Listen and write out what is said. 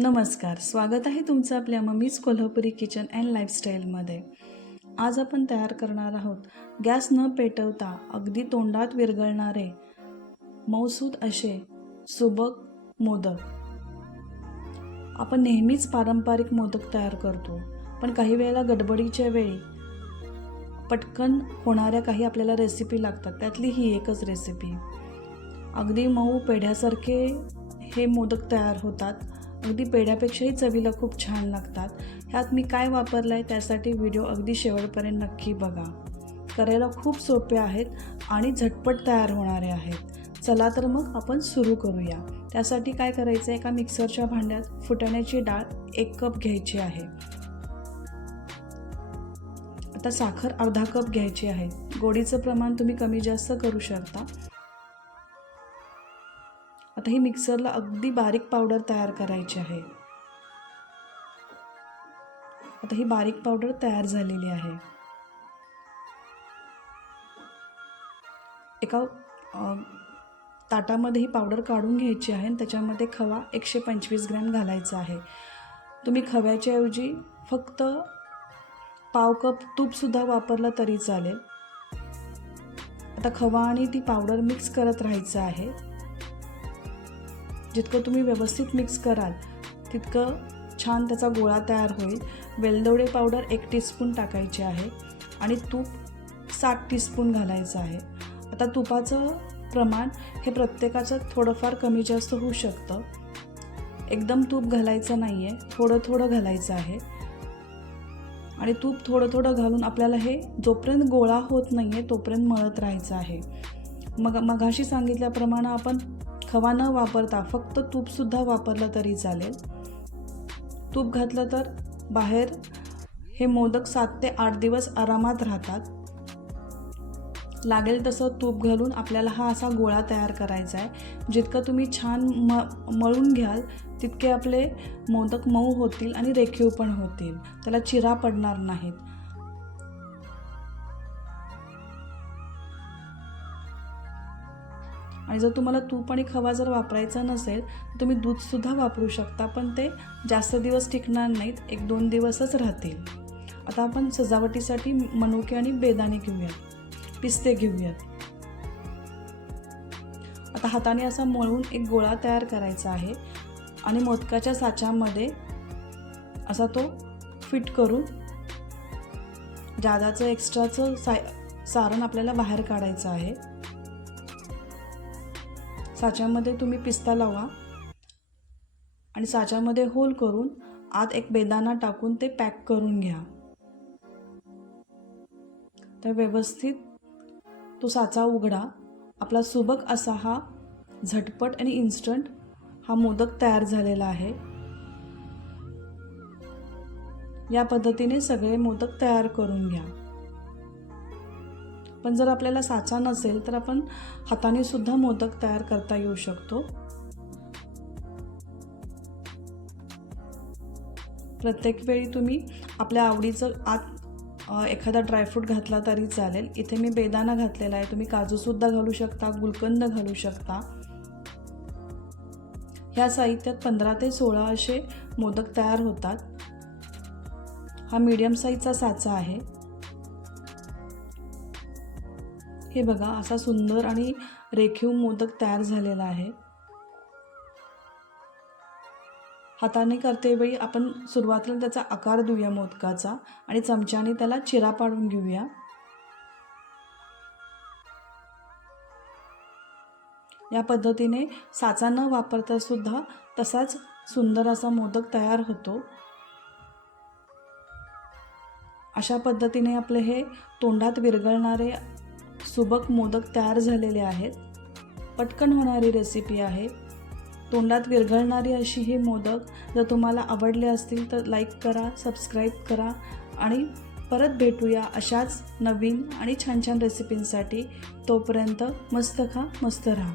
नमस्कार, स्वागत आहे तुमचं आपल्या मम्मीज कोल्हापुरी किचन अँड लाईफस्टाईलमध्ये। आज आपण तयार करणार आहोत गॅस न पेटवता अगदी तोंडात विरघळणारे मऊसूत असे सुबक मोदक। आपण नेहमीच पारंपरिक मोदक तयार करतो, पण काही वेळेला गडबडीच्या वेळी पटकन होणाऱ्या काही आपल्याला रेसिपी लागतात। त्यातली ही एकच रेसिपी। अगदी मऊ पेढ्यासारखे हे मोदक तयार होतात। अगदी पेढ्यापेक्षाही चवीला खूप छान लागतात। ह्यात मी काय वापरलं आहे त्यासाठी व्हिडिओ अगदी शेवटपर्यंत नक्की बघा। करायला खूप सोपे आहेत आणि झटपट तयार होणारे आहेत। चला तर मग आपण सुरू करूया। त्यासाठी काय करायचं, एका मिक्सरच्या भांड्यात फुटाण्याची डाळ 1 कप घ्यायची आहे। आता साखर अर्धा कप घ्यायची आहे। गोडीचं प्रमाण तुम्ही कमी जास्त करू शकता। आता ही मिक्सरला अगदी बारीक पावडर तयार करायची आहे। आता ही बारीक पावडर तयार झालेली आहे। एका ताटामध्ये ही पावडर काढून घ्यायची आहे आणि त्याच्यामध्ये खवा 125 ग्रॅम घालायचा आहे। तुम्ही खव्याच्या ऐवजी फक्त पाव कप तूप सुद्धा वापरलं तरी चालेल। आता खवा आणि ती पावडर मिक्स करत राहायचं आहे। जितकं तुम्ही व्यवस्थित मिक्स कराल तितकं छान त्याचा गोळा तयार होईल। वेलदोडे पावडर 1 टीस्पून टाकायचे आहे आणि तूप 7 टीस्पून घालायचं आहे। आता तुपाचं प्रमाण हे प्रत्येकाचं थोडंफार कमी जास्त होऊ शकतं। एकदम तूप घालायचं नाही आहे, थोडं थोडं घालायचं आहे आणि तूप थोडं थोडं घालून आपल्याला हे जोपर्यंत गोळा होत नाही आहे तोपर्यंत मळत राहायचं आहे। मगाशी सांगितल्याप्रमाणे आपण खवा न वापरता फक्त तूपसुद्धा वापरलं तरी चालेल। तूप घातलं तर बाहेर हे मोदक 7 ते 8 दिवस आरामात राहतात। लागेल तसं तूप घालून आपल्याला हा असा गोळा तयार करायचा आहे। जितकं तुम्ही छान मळून घ्याल तितके आपले मोदक मऊ होतील आणि रेखीव पण होतील, त्याला चिरा पडणार नाहीत। आणि जर तुम्हाला तूप आणि खवा जर वापरायचा नसेल तर तुम्ही दूधसुद्धा वापरू शकता, पण ते जास्त दिवस टिकणार नाहीत, 1-2 दिवसच राहतील। आता आपण सजावटीसाठी मनुके आणि बेदाणे घेऊयात, पिस्ते घेऊयात। आता हाताने असा मळून एक गोळा तयार करायचा आहे आणि मोदकाच्या साच्यामध्ये असा तो फिट करून जादाचं एक्स्ट्राचं सारण आपल्याला बाहेर काढायचं आहे। साच्यामध्ये तुम्ही पिस्ता लावा आणि साच्यामध्ये होल करून आत एक बेदाणा टाकून ते पॅक करून घ्या। तर व्यवस्थित तो साचा उघडा। आपला सुबक असा हा झटपट आणि इन्स्टंट हा मोदक तयार झालेला आहे। या पद्धतीने सगळे मोदक तयार करून घ्या। पण जर आपल्याला साचा नसेल तर आपण हाताने सुद्धा मोदक तयार करता येऊ शकतो। प्रत्येक वेळी तुम्ही आपल्या आवडीचं आत एखादा ड्रायफ्रूट घातला तरी चालेल। इथे मी बेदाणा घातलेला आहे, तुम्ही काजू सुद्धा घालू शकता, गुलकंद घालू शकता। ह्या साहित्यात 15 ते 16 असे मोदक तयार होतात। हा मीडियम साईजचा साचा आहे। हे बघा, असा सुंदर आणि रेखीव मोदक तयार झालेला आहे। हाताने करतेवेळी आपण सुरुवातीला त्याचा आकार देऊया मोदकाचा आणि चमच्याने त्याला चिरा पाडून घेऊया। या पद्धतीने साचा न वापरता सुद्धा तसाच सुंदर असा मोदक तयार होतो। अशा पद्धतीने आपले हे तोंडात विरघळणारे सुबक मोदक तयार झालेले आहेत। पटकन होणारी रेसिपी आहे, तोंडात विरघळणारी अशी हे मोदक। जर तुम्हाला आवडले असतील तर लाईक करा, सबस्क्राईब करा आणि परत भेटूया अशाच नवीन आणि छान छान रेसिपींसाठी। तोपर्यंत मस्त खा, मस्त राहा।